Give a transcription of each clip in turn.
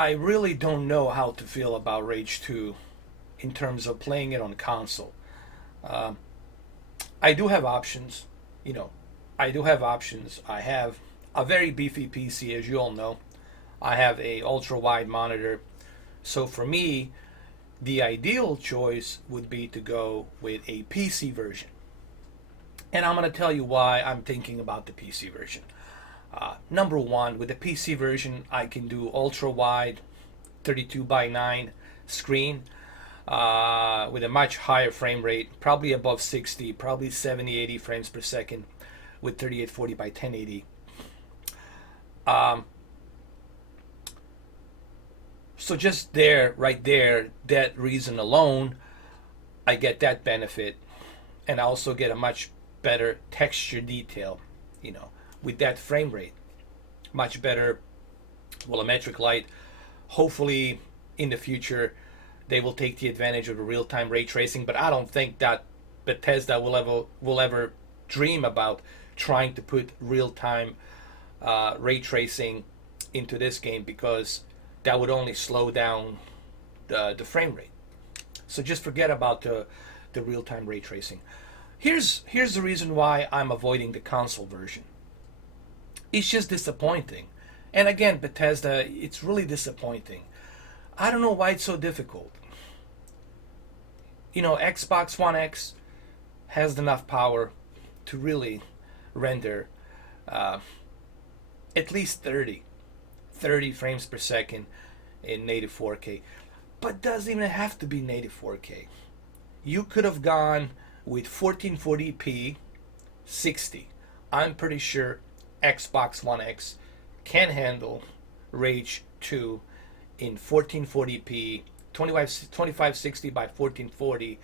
I really don't know how to feel about Rage 2 in terms of playing it on console. Um, I do have options, you know. I do have options. I have a very beefy PC, as you all know. I have a ultra wide monitor. So for me, the ideal choice would be to go with a PC version. And I'm going to tell you why I'm thinking about the PC version. Number one, with the PC version, I can do ultra wide 32 by 9 screen with a much higher frame rate, probably above 60, probably 70, 80 frames per second with 3840 by 1080. Um, so just there, right there, that reason alone, I get that benefit, and I also get a much better texture detail, you know, with that frame rate. Much better volumetric light. Hopefully, in the future, they will take the advantage of the real-time ray tracing, but I don't think that Bethesda will ever dream about trying to put real-time ray tracing into this game, because that would only slow down the frame rate. So just forget about the real-time ray tracing. Here's the reason why I'm avoiding the console version. It's just disappointing. And again, Bethesda, it's really disappointing. I don't know why it's so difficult. You know, Xbox One X has enough power to really render at least 30 frames per second in native 4K. But doesn't even have to be native 4K. You could have gone with 1440p 60. I'm pretty sure Xbox One X can handle Rage 2 in 1440p 2560 by 1440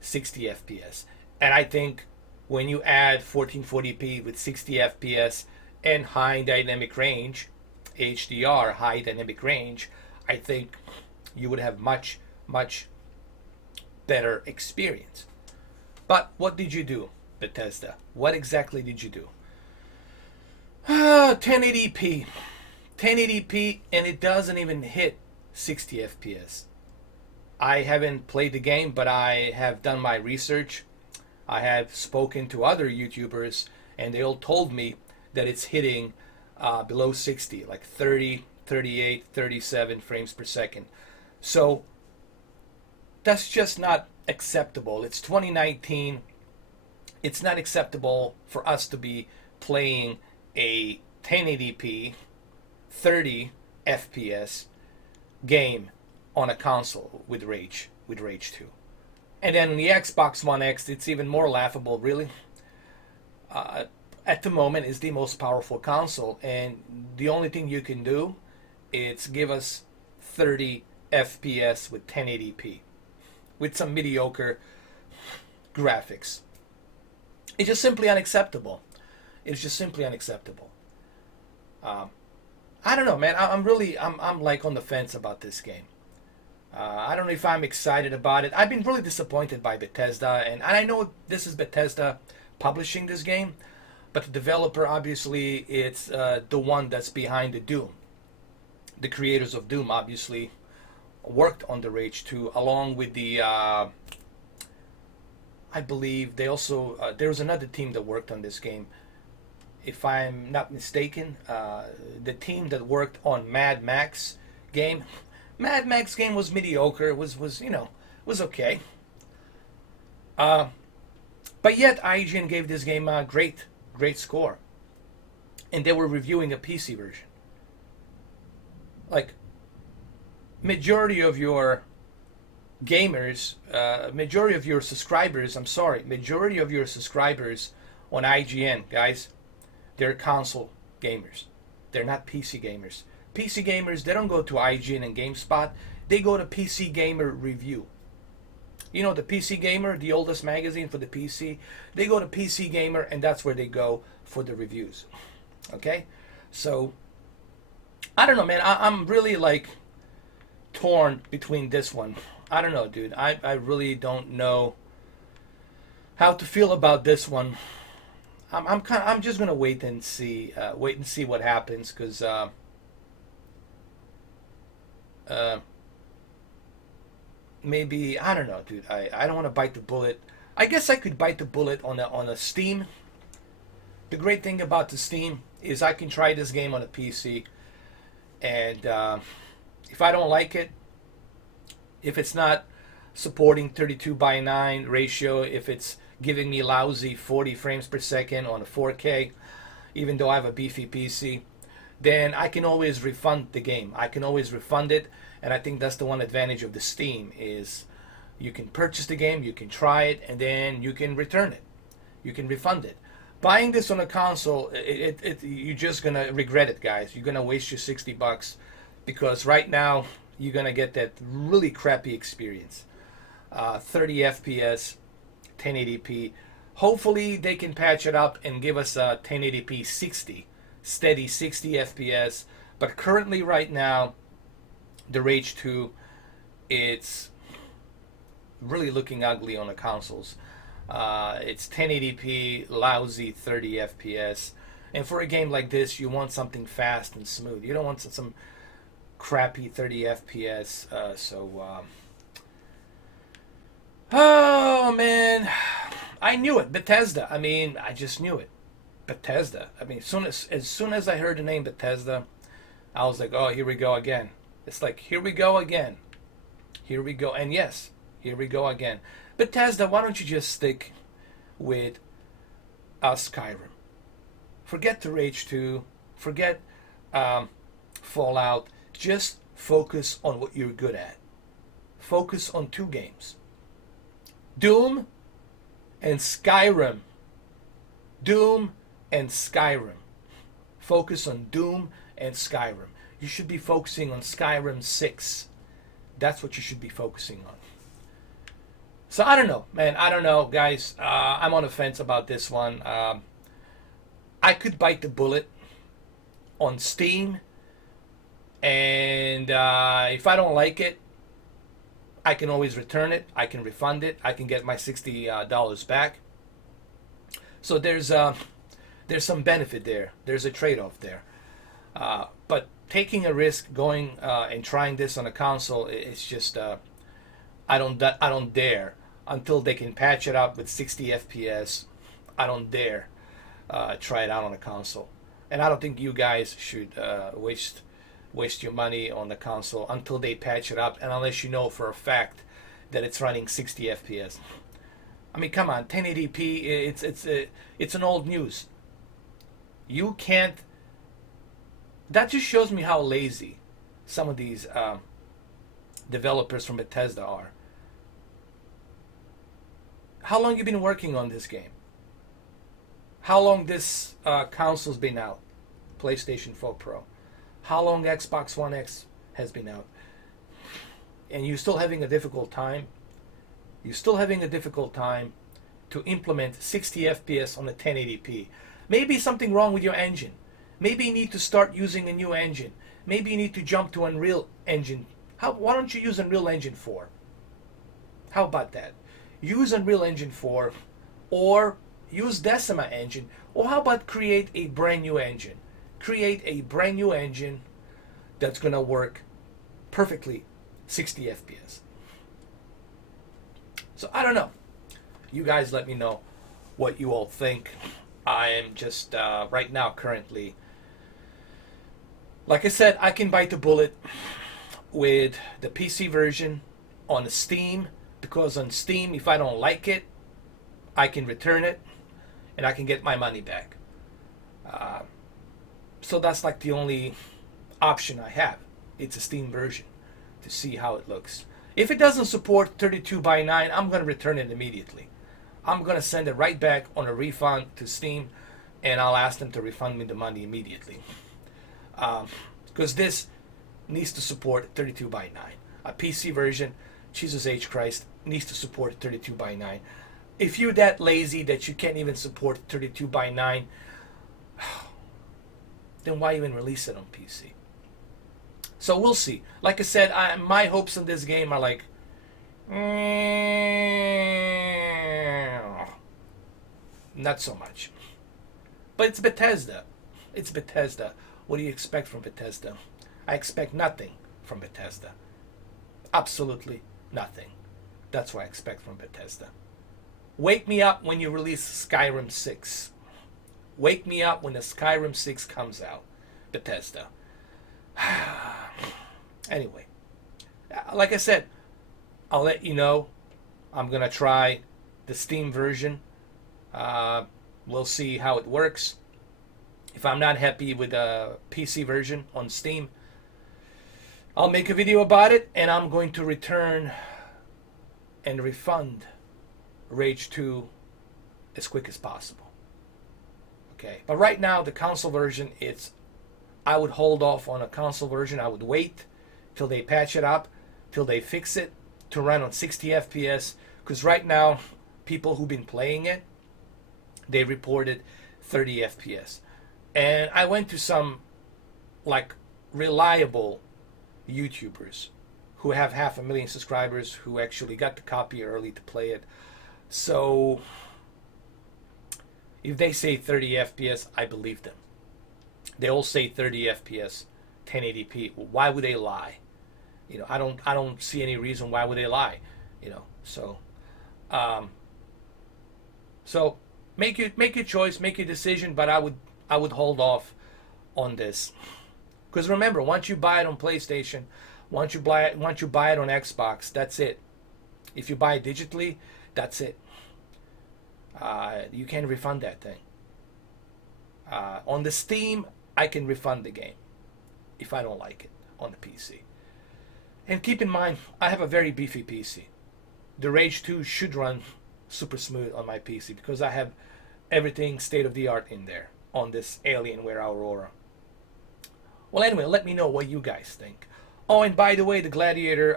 60 FPS. And I think when you add 1440p with 60 FPS and high dynamic range, HDR, high dynamic range, I think you would have much better experience. But what did you do, Bethesda? What exactly did you do? 1080p. 1080p, and it doesn't even hit 60 FPS. I haven't played the game, but I have done my research. I have spoken to other YouTubers, and they all told me that it's hitting below 60, like 30, 38, 37 frames per second. So that's just not acceptable. It's 2019. It's not acceptable for us to be playing a 1080p 30 FPS game on a console with Rage 2. And then on the Xbox One X, it's even more laughable, really. At the moment, it's the most powerful console, and the only thing you can do is give us 30 FPS with 1080p with some mediocre graphics. It's just simply unacceptable. It's just simply unacceptable. I don't know, man. I'm like on the fence about this game. I don't know if I'm excited about it. I've been really disappointed by Bethesda, and I know this is Bethesda publishing this game, but the developer, obviously, it's the one that's behind the Doom. The creators of Doom, obviously, worked on the Rage 2, along with the, I believe they also, there was another team that worked on this game. If I'm not mistaken, the team that worked on Mad Max game. Mad Max game was mediocre. Was was okay. But yet IGN gave this game a great score, and they were reviewing a PC version. Like, majority of your gamers, majority of your subscribers. I'm sorry, majority of your subscribers on IGN, guys, they're console gamers. They're not PC gamers. PC gamers, they don't go to IGN and GameSpot. They go to PC Gamer Review. You know, the PC Gamer, the oldest magazine for the PC. They go to PC Gamer, and that's where they go for the reviews. Okay? So, I don't know, man. I'm really, like, torn between this one. I don't know, dude. I really don't know how to feel about this one. I'm just gonna wait and see what happens, because Maybe, I don't know, dude. I don't want to bite the bullet. I guess I could bite the bullet on a Steam. The great thing about the Steam is I can try this game on a PC, and if I don't like it, if it's not supporting 32 by 9 ratio, if it's giving me lousy 40 frames per second on a 4K, even though I have a beefy PC, then I can always refund the game. I can always refund it, and I think that's the one advantage of the Steam is you can purchase the game, you can try it, and then you can return it. You can refund it. Buying this on a console, you're just gonna regret it, guys. You're gonna waste your $60 because right now you're gonna get that really crappy experience. 30 FPS, 1080p. Hopefully they can patch it up and give us a 1080p 60, steady 60 FPS. But currently, right now, the Rage 2, it's really looking ugly on the consoles. It's 1080p, lousy 30 FPS. And for a game like this, you want something fast and smooth. You don't want some crappy 30 FPS. Oh, man. I knew it. Bethesda. I mean, I just knew it. Bethesda. I mean, as soon as I heard the name Bethesda, I was like, oh, here we go again. It's like, here we go again. Here we go. And yes, here we go again. Bethesda, why don't you just stick with Skyrim? Forget the Rage 2. Forget Fallout. Just focus on what you're good at. Focus on 2 games. Doom and Skyrim. Doom and Skyrim. Focus on Doom and Skyrim. You should be focusing on Skyrim 6. That's what you should be focusing on. So I don't know, man. I don't know, guys. I'm on the fence about this one. I could bite the bullet on Steam, and if I don't like it, I can always return it. I can refund it. I can get my $60 back. So there's some benefit there. There's a trade-off there. But taking a risk, going and trying this on a console, it's just I don't dare until they can patch it up with 60 FPS. I don't dare try it out on a console, and I don't think you guys should waste your money on the console until they patch it up, and unless you know for a fact that it's running 60 FPS. I mean, come on, 1080p. It's an old news. You can't. That just shows me how lazy some of these developers from Bethesda are. How long you been working on this game? How long this console's been out? PlayStation 4 Pro. How long Xbox One X has been out? And you're still having a difficult time? You're still having a difficult time to implement 60 FPS on a 1080p. Maybe something wrong with your engine. Maybe you need to start using a new engine. Maybe you need to jump to Unreal Engine. Why don't you use Unreal Engine 4? How about that? Use Unreal Engine 4 or use Decima Engine. Or how about create a brand new engine? Create a brand new engine that's going to work perfectly 60 FPS. So I don't know. You guys let me know what you all think. I am just right now currently, like I said, I can bite the bullet with the PC version on Steam, because on Steam, if I don't like it, I can return it and I can get my money back. So that's like the only option I have. It's a Steam version to see how it looks. If it doesn't support 32 by 9, I'm going to return it immediately. I'm going to send it right back on a refund to Steam, and I'll ask them to refund me the money immediately. Because this needs to support 32 by 9. A PC version, Jesus H. Christ, needs to support 32 by 9. If you're that lazy that you can't even support 32 by 9, then why even release it on PC? So we'll see. Like I said, my hopes in this game are like, not so much. But it's Bethesda. It's Bethesda. What do you expect from Bethesda? I expect nothing from Bethesda. Absolutely nothing. That's what I expect from Bethesda. Wake me up when you release Skyrim 6. Wake me up when the Skyrim 6 comes out, Bethesda. Anyway, like I said, I'll let you know. I'm going to try the Steam version. We'll see how it works. If I'm not happy with the PC version on Steam, I'll make a video about it, and I'm going to return and refund Rage 2 as quick as possible. Okay, but right now the console version, I would hold off on a console version. I would wait till they patch it up, till they fix it to run on 60 FPS, because right now people who've been playing it, they reported 30 FPS. And I went to some like reliable YouTubers who have 500,000 subscribers who actually got the copy early to play it. So if they say 30 FPS, I believe them. They all say 30 FPS, 1080p. Why would they lie? You know, I don't see any reason why would they lie. You know, so make your choice, make your decision. But I would hold off on this, because remember, once you buy it on PlayStation, once you buy it on Xbox, that's it. If you buy it digitally, that's it. You can't refund that thing. On the Steam, I can refund the game if I don't like it on the PC. And keep in mind, I have a very beefy PC. The Rage 2 should run super smooth on my PC because I have everything state-of-the-art in there on this Alienware Aurora. Well, anyway, let me know what you guys think. Oh, and by the way, the Gladiator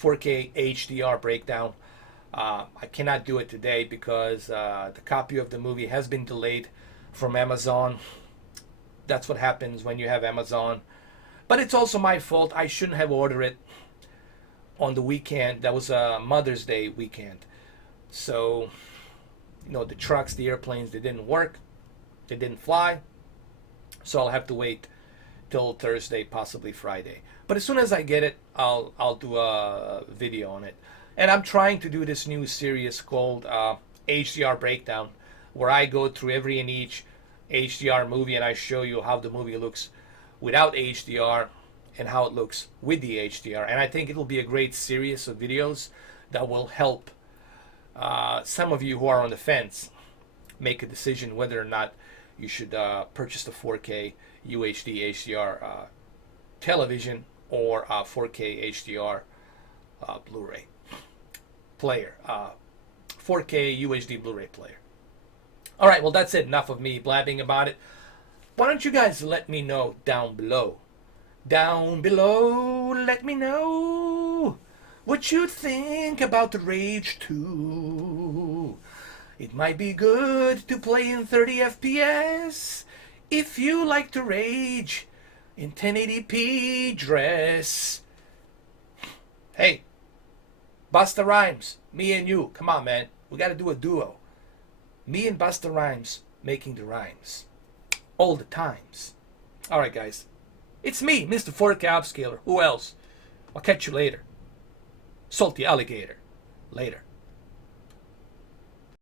4K HDR breakdown, I cannot do it today because the copy of the movie has been delayed from Amazon. That's what happens when you have Amazon. But it's also my fault. I shouldn't have ordered it on the weekend. That was a Mother's Day weekend. So, you know, the trucks, the airplanes, they didn't work. They didn't fly. So I'll have to wait till Thursday, possibly Friday. But as soon as I get it, I'll do a video on it. And I'm trying to do this new series called HDR Breakdown, where I go through every and each HDR movie and I show you how the movie looks without HDR and how it looks with the HDR. And I think it'll be a great series of videos that will help some of you who are on the fence make a decision whether or not you should purchase the 4K UHD HDR television or 4K HDR Blu-ray player, 4K UHD Blu-ray player. All right, well, that's it. Enough of me blabbing about it. Why don't you guys let me know down below? Down below, let me know what you think about the Rage 2. It might be good to play in 30 FPS if you like to rage in 1080p dress. Hey, Busta Rhymes, me and you, come on, man. We got to do a duo. Me and Busta Rhymes making the rhymes. All the times. All right, guys. It's me, Mr. 4K Upscaler. Who else? I'll catch you later. Salty alligator. Later.